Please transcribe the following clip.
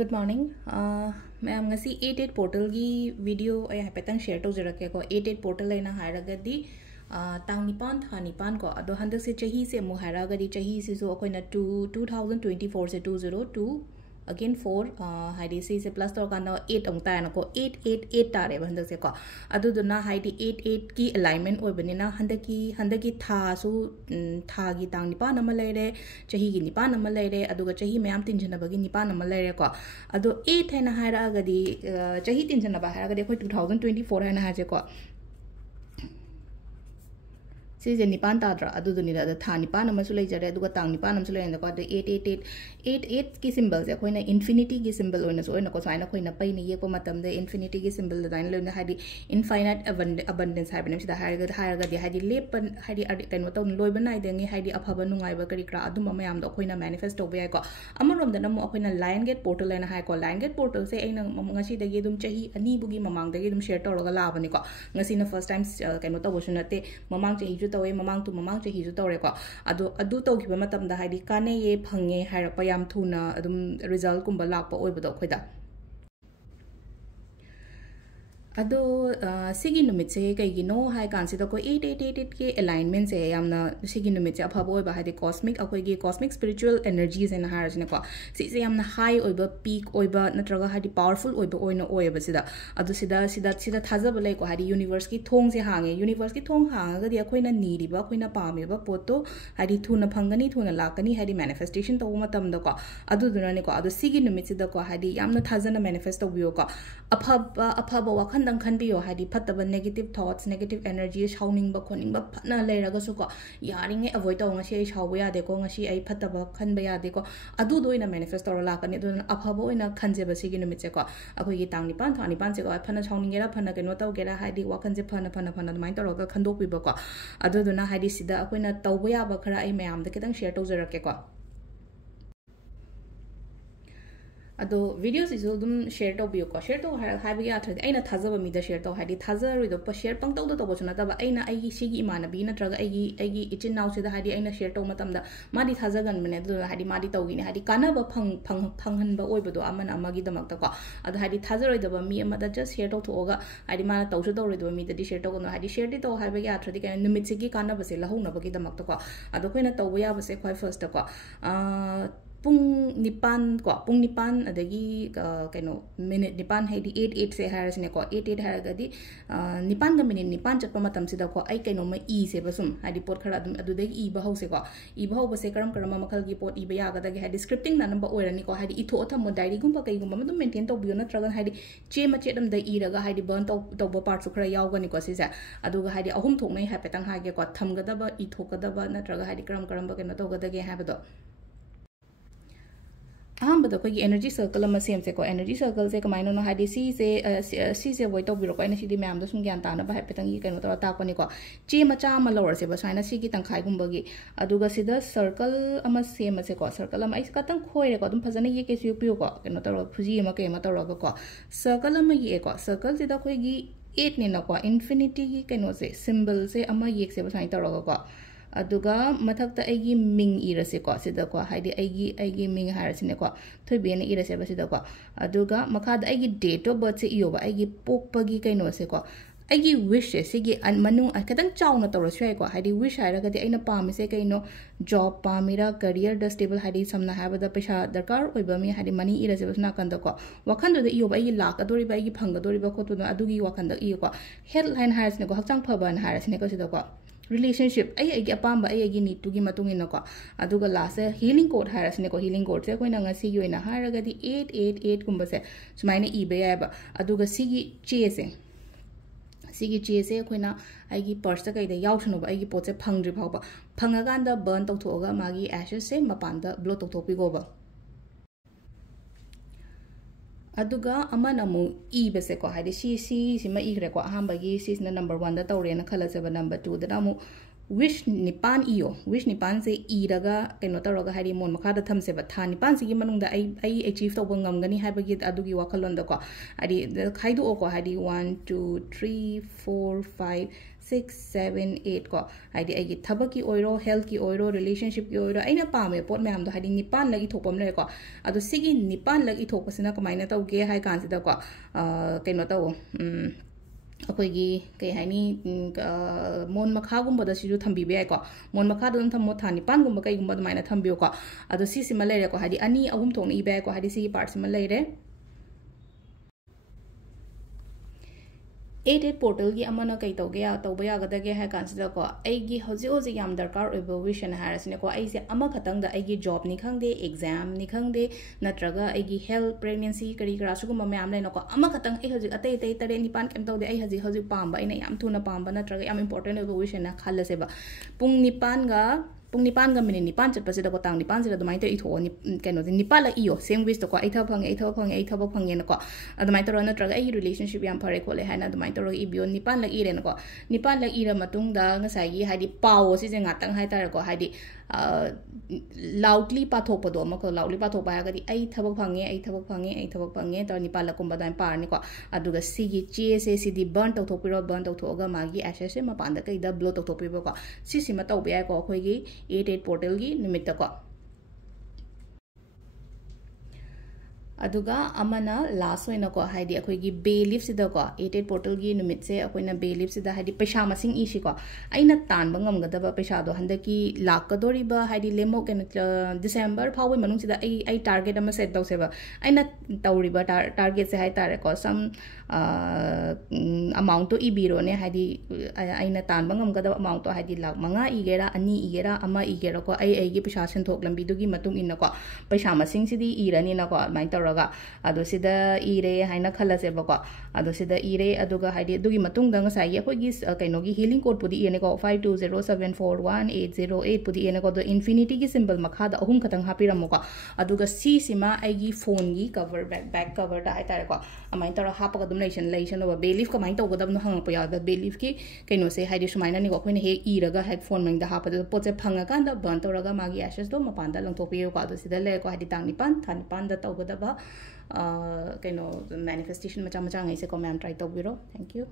Good morning. Ma'am, ngasi 88 portal gi video ay hapetang share to jira ko 88 portal ay na haragadi tang nipan tha nipan ko ado handak se chahi se mu haragadi chahi se so akoina 2024 se 202 again 4 haidi se plus to kana 8 ong ta na ko 888 ta re handak se ko adu duna haidi 88 ki alignment oi bani na handaki tha su tha gi tang nipan ama lere chahi gi nipan ama lere aduga chahi mayam tinjana bagi nipan ama lere ko adu 8 haina haira agadi chahi tinjana ba haira agadi khoi 2024 haina ha je ko सीजे निपान ताद्रा अदुदुनिदा द था निपान अमसु लेजरे अदुगा तांग निपान अमसु लेन the को 888 की symbol से कोइना इंफिनिटी की सिंबल ओइना सो ओइना को साइना कोइना पै ने येको मतम द इंफिनिटी की सिंबल द दाइन लेन हादि इनफाइनाइट अबंडेंस हाइबन सिदा हायरगा दि हादि लेपन हादि कनो तो लोइब नाइ देंगे हादि अफबा नुंगाइबा करि क्रा अदुम मयाम द कोइना मैनिफेस्ट तोबे याय को अमरोम the NaMo Koyna lion gate portal लेना हाय को लायन गेट पोर्टल से एना ngasi दगी दुम चही अनि बुगी ममांग दगी दुम शेयर तोरगा लाबनी को ngasi ना फर्स्ट टाइम कनो तो बसुनते ममांग चही जु तवे ममांग तु ममांग चही जु तोरे को अदु तोखिबा मतम दा हादि काने ये फंगे हायरपा याम थुना अदुम रिजल्ट कुंबा लापा ओइबदो खोइदा अदो सिगी नुमित से कईगिनो हाय कांसिदा को 8888 के अलाइनमेंट से यामना सिगी नुमित से अफबो ओइबा हादि कॉस्मिक अखोइगी कॉस्मिक स्पिरिचुअल एनर्जीज एन हारजने को सिसे यामना हाई ओइबा पीक ओइबा नत्रगा हादि पावरफुल ओइबा ओइनो ओइबा सिदा अदो सिदा थाजब लै को हादि यूनिवर्स की थोंग से हांगे यूनिवर्स की थोंग हांगगदि अखोइना नीरिबा अखोइना पामेबा पोतो हादि थुना फंगनी थुना लाकनी हादि मैनिफेस्टेशन तो मतम द को अदु दुनाने को अदो सिगी नुमित सिदा को हादि यामना थाजना मैनिफेस्ट तोबियो को अफबा वाखन दंग खनबियो हादि फत्तबा नेगेटिव थॉट्स नेगेटिव एनर्जी शाउनिंगबा खोनिंगबा फना लेरगसु को यारिंगे अवॉइड तो ngasi ai shaw yade ko ngasi ai fattaba khanba yade ko adu doina manifest tor la kani dun afaba oina khanjeba sigi numit se ko akoi gi tang nipan thani pan se ko fana shawningera fana keno taw gera haidi wakan je fana mai tor ga khandok pi ba ko adu duna haidi sida akoina tawba ya ba khara ai mayam da kitang share to jarake ko अदो videos इजो दुम share तो बियो को share तो हाइबि याथ्रद आइना थाजब me the share तो हाइदि थाजर दो प शेयर पंग तो बसु नतबा आइना आइगी सिगी इमानबी नत्रगा आइगी इचिन नाउ से द हाइदि आइना शेयर तो मतम द मादि थाजगन मने दो हाइदि मादि तौगिनि हाइदि कानाबा फंगहनबा ओइबदो अमन अमगी दमक त को अदो हाइदि थाजर दबा मी अमदा जस्ट शेयर तो थोगा हाइदि माना तौसु तौरदो मी द शेयर तो गनो हाइदि शेयर दि तो हाइबि याथ्रद के निमित सिगी कानाबा से लहुनबगी दमक त को अदो कोइना तौबा याबसे खोइ फर्स्ट त को पुंग निपान को पुंग निपान अदगी कनो मिनिट निपान हाइदि 88 से हारसने को 88 हारगदी निपान ग मिनिट निपान चप मतम सिदा को आई कनो म ई से बसुम हाइदि पोट खरा अदुम अदुदगी ई बहौ से को ई बहौ बसे करम मखल की पोट ई बया गदगी हाइदि स्क्रिप्टिंग ना नंबर ओरनी को हाइदि इथो थम डायरी गुम कई गुम मदुम मेंटेन तो बियो नत्रगन हाइदि चे मचे दम द ई रगा हाइदि बर्न तो ब पार्ट सु खरा यावगनी को सिजा अदुगा हाइदि अहुम थोकनै हापेतंग हागे को थमगदबा ई थोकदबा नत्रगा हाइदि करम कनो तो गदगे हाबदो अहमद अखोई एनर्जी सर्कल सेम से को एनर्जी सर्कल से कमाइनो नो हाइदि सी से वोइ तौबिरो को एनर्जी मैम सुम ज्ञान ताना बा हाइपेतंगी कनो तो ताकपनी को चे मचा म लवर से बसाइना सी की तंखाइ गुंबगी अदुगा सिदा सर्कल अमा सेम से को सर्कल अमा इस कतंग खोइरे को तुम फजने ये केसु पियो को कनो तो फुजी अमा के म तो को सर्कल अमा ये को सर्कल सिदा खोइगी 8 ने न को इंफिनिटी की कनो से सिंबल से अमा ये से बसाइ तो को अदुगा मथक्ता आइगी मिंग इरसे को सिदा को हाइदि आइगी मिंग हारसिने को थोइबेन इरसे बसिदा को अदुगा मखाद आइगी डेट ऑफ बर्थ से इयोबा आइगी पोकपगी कैनो से को आइगी विश से सिगी मनु खतंग चाउना तौरसु याय को हाइदि विश हायरगदि आइना पामिसे कैनो जॉब पामिरा करियर द स्टेबल हाइदि समना हाबदा पैसा दरकार ओइबा मी हाइदि मनी इरसे बसना कंद को वखंदो द इयोबा आइगी लाक अदोरिबा आइगी फंगदोरिबा खोतुनो अदुगी वखंद इयो को हेडलाइन हारसिने को हक्चांग फबन हारसिने को सिदा को रिलेशनशिप आई अपाम आई नीटू की मतुंगिनको अदुगा लास्ट हीलिंग कोड हारसने को हीलिंग कोड से कोइना ngasi योइना हारगदी 888 गुंबा से सुमाइना इबे याबा अदुगा सिगी चे से कोइना आइगी पर्स त कइदा याउसनोबा आइगी पोचे फंगद्रि फावबा फंगागांदा बर्न तौथोगा मागी एशेस से मपानदा ब्लो तौथोपिगोबा अदुगा अमन अमु इबसे को हाइदि सी सिमा इग्रे को अहमबगी सिसना नंबर 1 दा तौरेना खलसेबा नंबर 2 दा अमु wish nipan iyo wish nipan se iraga keno taraga haidi mon makha da thamse ba tha nipan sigi manungda ai achieve to bangam gani haibagi adugi wakalon da ko adi khaidu o ko haidi 1 2 3 4 5 6 7 8 ko haidi ai thabaki oiro health ki oiro relationship ki oiro aina pame pot me am do haidi nipan lagi thopam le ko adu sigi nipan lagi thopasina kamaina tawge hai kan sida ko keno taw अखोगी कई हाइनी मोन मखागुंबदा सिजु थंबिबे आइको मोन मखाद दम थमो थानी पानगुंबा कईगुंबा दमाइना थंबियो को अदो सिसिमा लेरे को हादी अनि अहुम थोंग इबे आइको हादी सिगी पार्ट सिमा लेरे 88 पोर्टल की अमना कई तौगे या तौबा यागदगे है कांसिदा को आइगी हौजी हौजी याम दरकार ओइबो विशन हारसने को आइसे अमा खतंग दा आइगी जॉब नि खंगदे एग्जाम नि खंगदे नत्रगा आइगी हेल्थ प्रेगनेंसी करी करा सुगुम मैम लेनो को अमा खतंग ए हौजी अतै तै तरे निपान केम तौदे आई हौजी हौजी पांबा इना याम थुना पांबा नत्रगा याम इंपोर्टेंट ओइबो विशन ना खालसेबा पुंग निपान गा पुंग निपान गा मिनि निपान चटपसे को तांग निपान से दमाइ त इथो केनो निपाल इयो सेम विस तो को आई थब फंगे न को अदमाइ त नत्रगा आई रिलेशनशिप याम फरे खोले हाना दमाइ त इबियो निपान लग इरे न को निपान लग इरा मतुंग दा ngasai हाइदी पाओ से ngaतंग हाइ तार को हाइदी लाउडली पाथोपदो मको लाउडली पाथोपा हागदी आई थबक फंगे त निपाल लकुंबा दाइ पारनि को अदुगा सिगी चे से सिदी बर्न तौथोपिरो बर्न तौथोगा मागी एसेस से मपान दा कई दा ब्लो तौथोपिबो को सिसिमा तौबे या को खोगी 88 पोर्टल की निमित्त को अदुगा अमना लास्ट होइना को हाइदी अखोगी बे लीफ सिदा को 88 पोर्टल की निमित से अखोइना बे लीफ सिदा हाइदी पैसा मसिंग इसी को आइना तानबा ngam पैसा दो हंदकी लाकदोरिबा हाइदी लेमो केन दिसंबर फावे मनुंग सिदा आई टारगेट अमा सेट तौसेबा आइना तौरिबा टारगेट से हाइ तारे को सम अमाउंट तो इबिरो ने हाइदी आइना तानबा ngam अमाउंट तो हाइदी लाख मंगा इगेरा अनि इगेरा अमा इगेरा को आई गी पैसा सेंथोक लंबी दुगी मतुंग इन को पैसा मसिंग सिदी इरानी न को माइन अदो सिदा इरे हाइना खलसेबको अदो सिदा इरे अदुगा हाइदि दुगी मतुंग दंग साइ अखोगी कैनोगी हीलिंग कोड पुदी एनेको 5207418008 पुदी एनेको दो इन्फिनिटी की सिंबल मखादा अहुम खतंग हापिरमको अदुगा सी सिमा आइगी फोन की कवर बैक कवर दा हाइतारेको अमाइन तोरा हापगा दुम लेशन ओबा बेलीफ कमाइन तौगदब न हंगपो यादा बेलीफ की कैनो से हाइदि सुमाइना निको अखोइना हे इरगा हेड फोन मंग दा हापदा पोचे फंगा कांदा बन तोरगा मागी एसेस दो मपानदा लंगथोपियो को अदो सिदा लेको हाइदि तांगनिपान थानिपान दा तौगदबा कैनो मैनिफेस्टेशन मचा मचा ngै से को मैम ट्राई तौबिरो थैंक यू